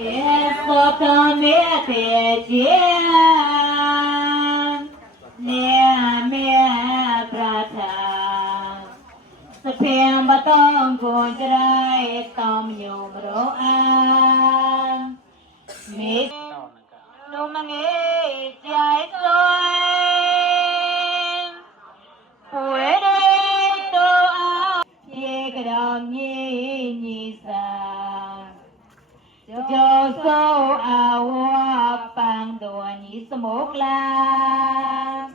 so come here, near brother. The pain but on go dry, come you bro. Miss no money, jai so. Where to out, ye get on ye, cho số áo bằng đồ nhị số một la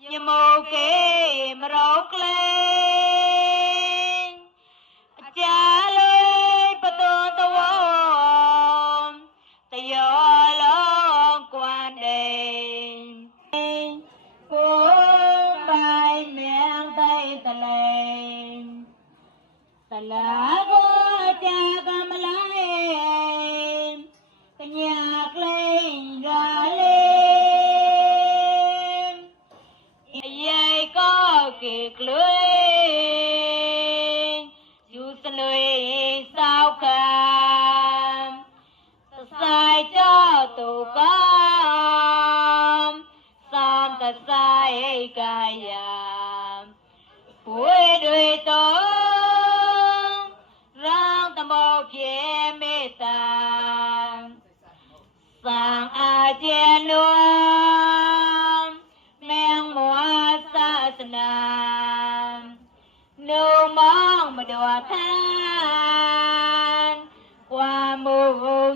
như một cái mà rốt lên cha lơi bắt đầu tàu tay gió lo quan đêm cuốn bài miệng tay ta lên ta lá cha cầm lại cái nhạc lên ra lên dây có kiệt lưới dù xin lưới sao cả sai cho tụ con xong ta sai cả nhà cuối đuôi tôi kia mê ta sang a chen luôn men mua sa sana nô mong mà đùa than qua mù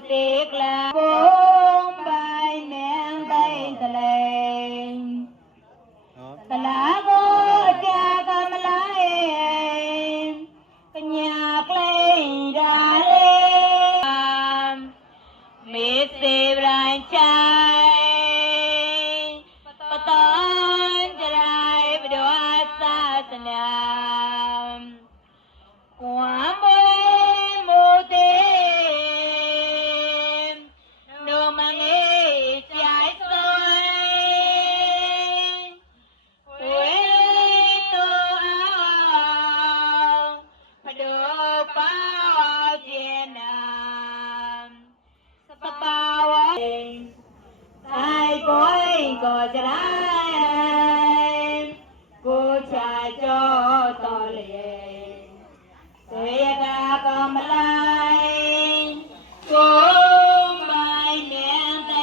tiếc là bốn bài men tay ta lên ta lá vô cha cầm lại cái nhạc lên ra lên mít xì ràng chai bà tón chai bà đua xa xa nam quả môi mô tìm nô mang ý trái xôi quê tô áo bà đua bao trên nam sa bao ai bối gọi ra